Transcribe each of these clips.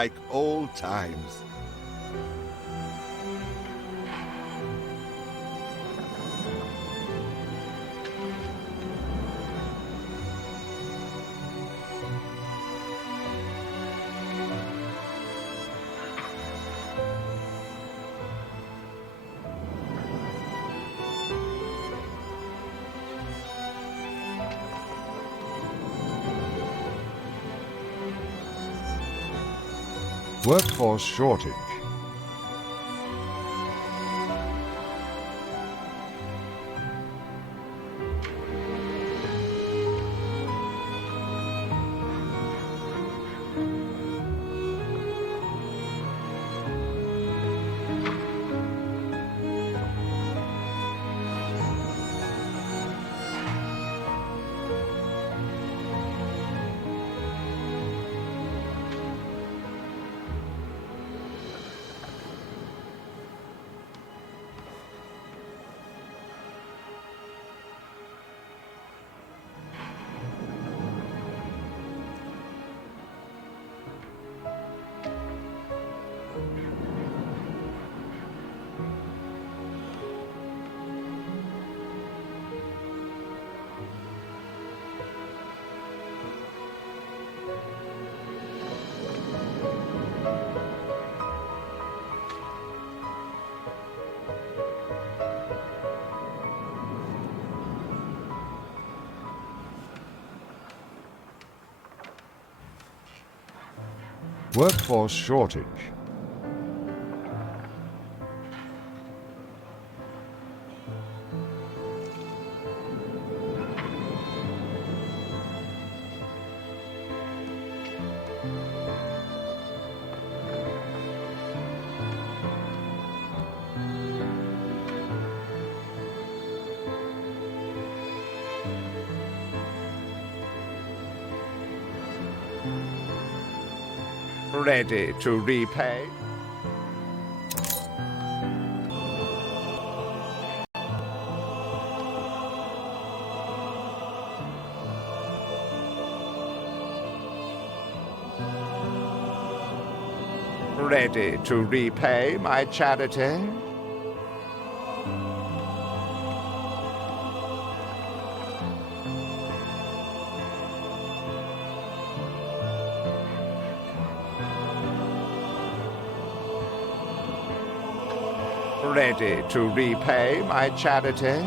like old times. Workforce shortage. Workforce shortage. Ready to repay? Ready to repay my charity? Ready to repay my charity?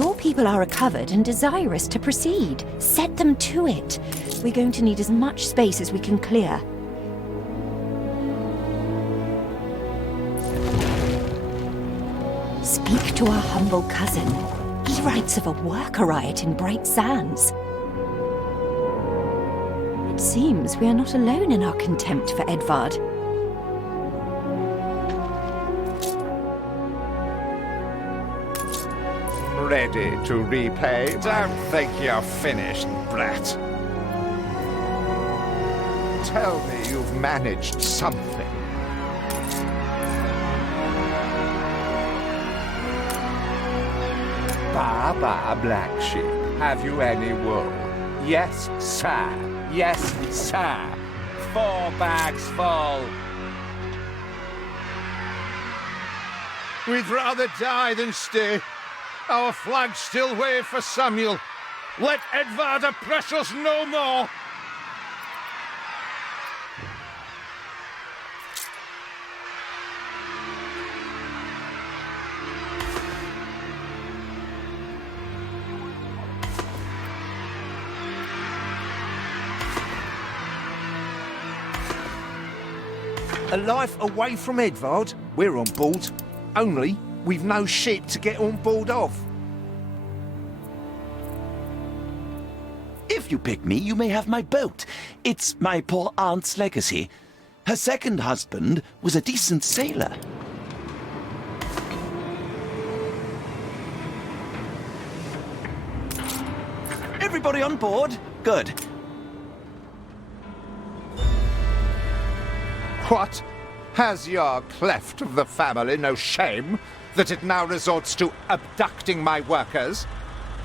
Your people are recovered and desirous to proceed. Set them to it. We're going to need as much space as we can clear. Speak to our humble cousin. He writes of a worker riot in Bright Sands. It seems we are not alone in our contempt for Edvard. Ready to repay? Don't think you're finished, brat. Tell me you've managed something. Baba, black sheep, have you any wool? Yes, sir. Yes, sir. 4 bags full. We'd rather die than stay. Our flags still wave for Samuel. Let Edvard oppress us no more. A life away from Edvard? We're on board. Only we've no ship to get on board of. If you pick me, you may have my boat. It's my poor aunt's legacy. Her second husband was a decent sailor. Everybody on board? Good. What? Has your cleft of the family no shame that it now resorts to abducting my workers?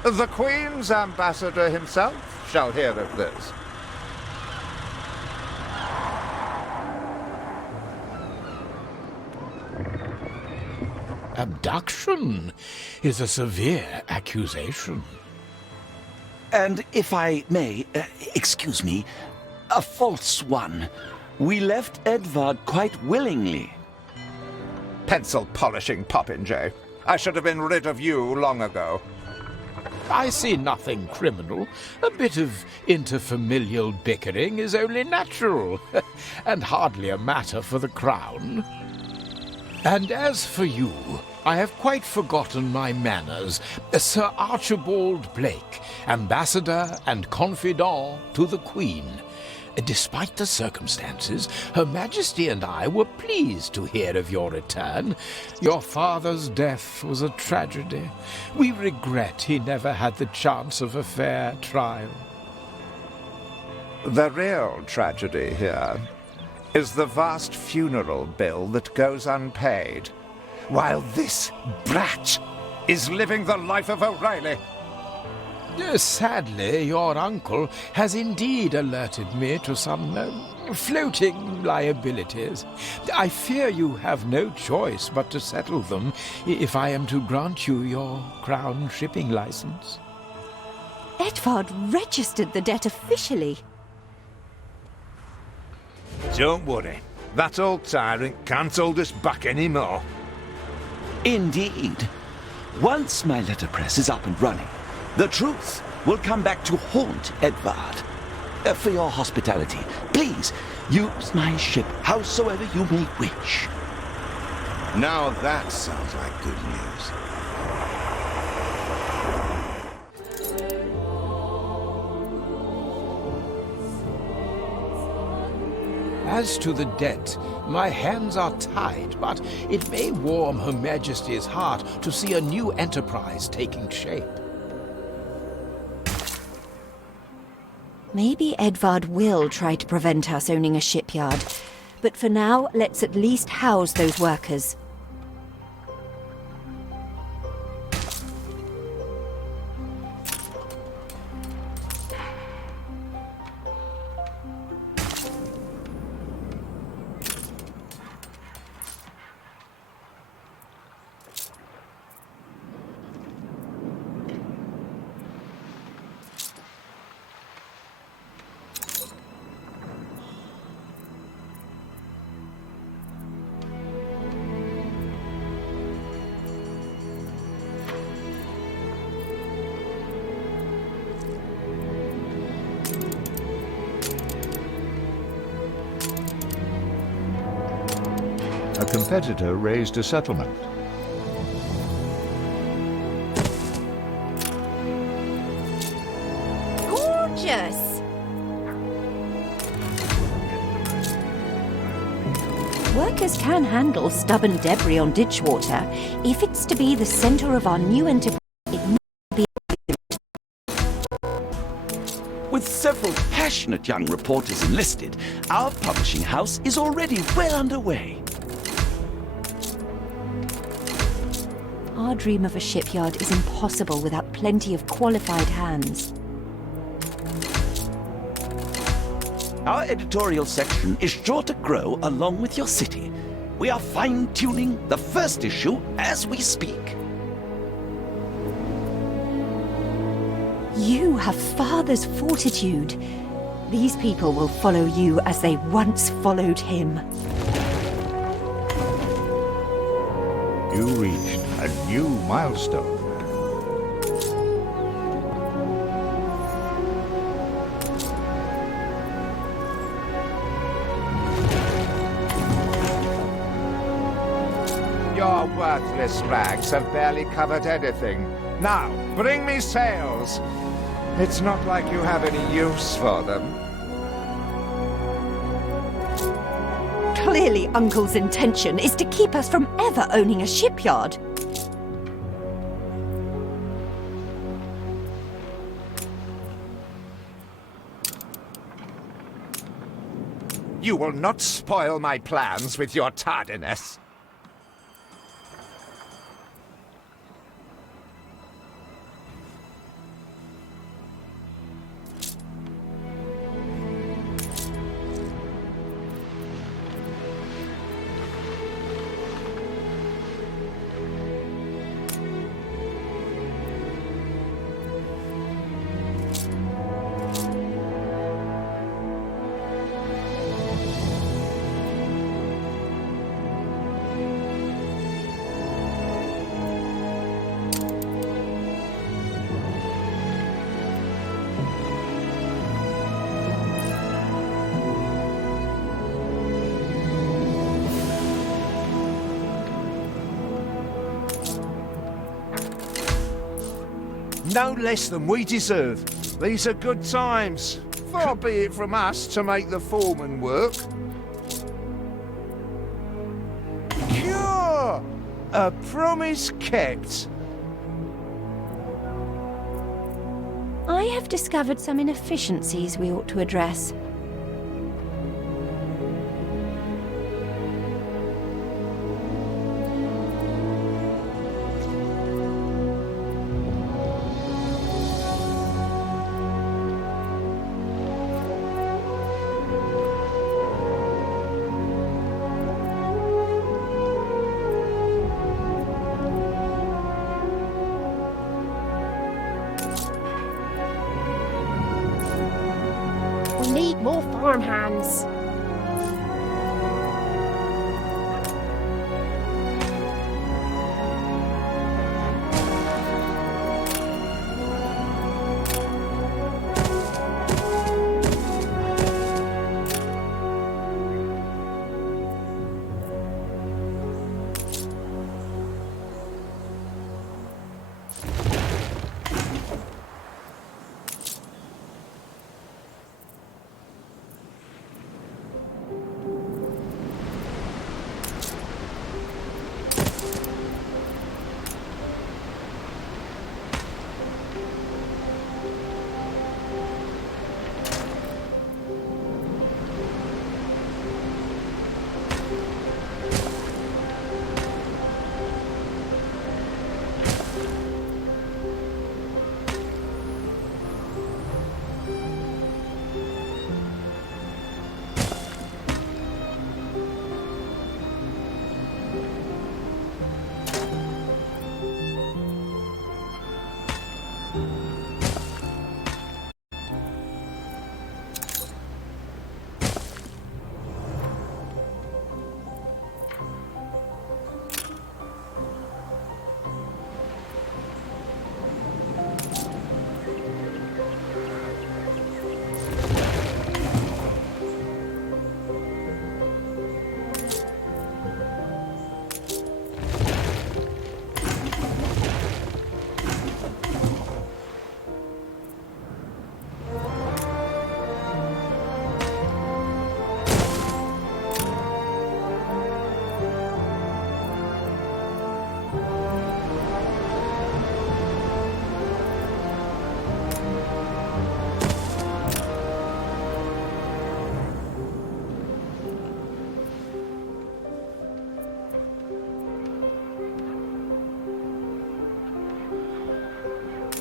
The Queen's ambassador himself shall hear of this. Abduction is a severe accusation. And if I may, excuse me, a false one. We left Edvard quite willingly. Pencil polishing popinjay. I should have been rid of you long ago. I see nothing criminal. A bit of interfamilial bickering is only natural, and hardly a matter for the crown. And as for you, I have quite forgotten my manners. Sir Archibald Blake, ambassador and confidant to the Queen. Despite the circumstances, Her Majesty and I were pleased to hear of your return. Your father's death was a tragedy. We regret he never had the chance of a fair trial. The real tragedy here is the vast funeral bill that goes unpaid, while this brat is living the life of O'Reilly. Sadly, your uncle has indeed alerted me to some floating liabilities. I fear you have no choice but to settle them if I am to grant you your crown shipping license. Edvard registered the debt officially. Don't worry. That old tyrant can't hold us back anymore. Indeed. Once my letterpress is up and running, the truth will come back to haunt Edvard. For your hospitality, please use my ship howsoever you may wish. Now that sounds like good news. As to the debt, my hands are tied, but it may warm Her Majesty's heart to see a new enterprise taking shape. Maybe Edvard will try to prevent us owning a shipyard. But for now, let's at least house those workers. A competitor raised a settlement. Gorgeous! Workers can handle stubborn debris on ditch water. If it's to be the center of our new enterprise, it must be. With several passionate young reporters enlisted, our publishing house is already well underway. Our dream of a shipyard is impossible without plenty of qualified hands. Our editorial section is sure to grow along with your city. We are fine-tuning the first issue as we speak. You have father's fortitude. These people will follow you as they once followed him. You reached a new milestone. Your worthless rags have barely covered anything. Now, bring me sails. It's not like you have any use for them. Clearly, Uncle's intention is to keep us from ever owning a shipyard. You will not spoil my plans with your tardiness. No less than we deserve. These are good times. Far be it from us to make the foreman work. Cure! A promise kept. I have discovered some inefficiencies we ought to address. We need more farmhands.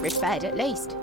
average bed at least.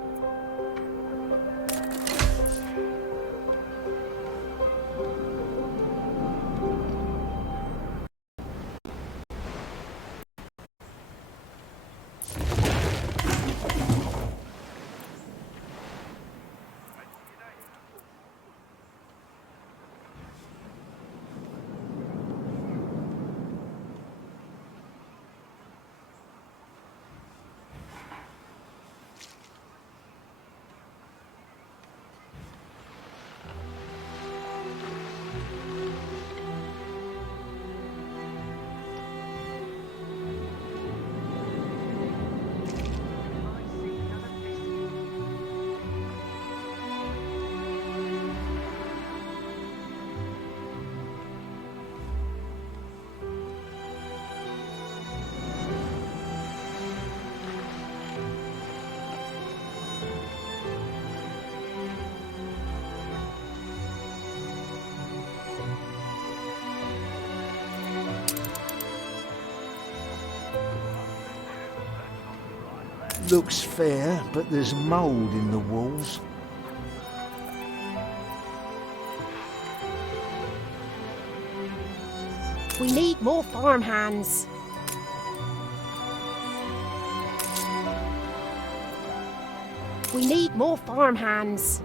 Looks fair, but there's mould in the walls. We need more farmhands. We need more farmhands.